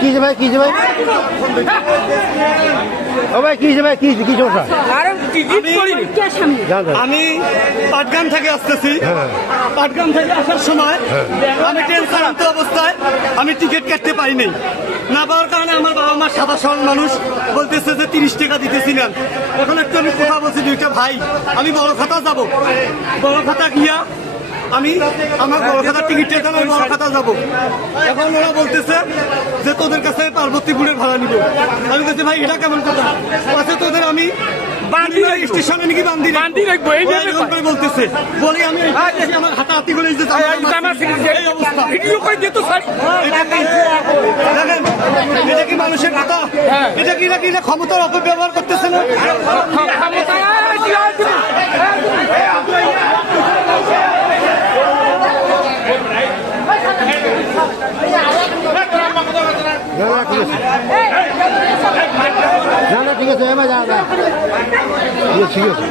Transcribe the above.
কি যে ভাই কি যে ভাই ও ভাই কি যে ভাই কি কি সমস্যা? আমি পাটগ্রাম থেকে আসতেছি। পাটগ্রাম থেকে আসার সময় আমি ট্রেন চালান্ত অবস্থায় আমি টিকিট কাটতে পারিনি। না পাওয়ার কারণে আমার বাবা মা সাদা সরল মানুষ বলতেছে যে 30 টাকা দিতেছিলেন। এখন একটু আমি কথা বলছি দুইটা ভাই, আমি বড় খাতা যাব, বড় খাতা গিয়া আমি আমার বড় খাতার টিকিটের জন্য বড় খাতা যাবো। এখন ওরা বলতেছে যে তোদের কাছে পার্বতীপুরের ভাড়া নিব। আমি বলছি ভাই এটা কেমন কথা? পাশে তোদের আমি স্টেশনে নাকি বান্দি রাখবো বলতেছে। বলি আমি আমার হাতাহাতি করে এটা কি মানুষের কথা? এটা কি নাকি ক্ষমতার অপব্যবহার করতেছে না? না ঠিক আছে এবার যা যা ঠিক আছে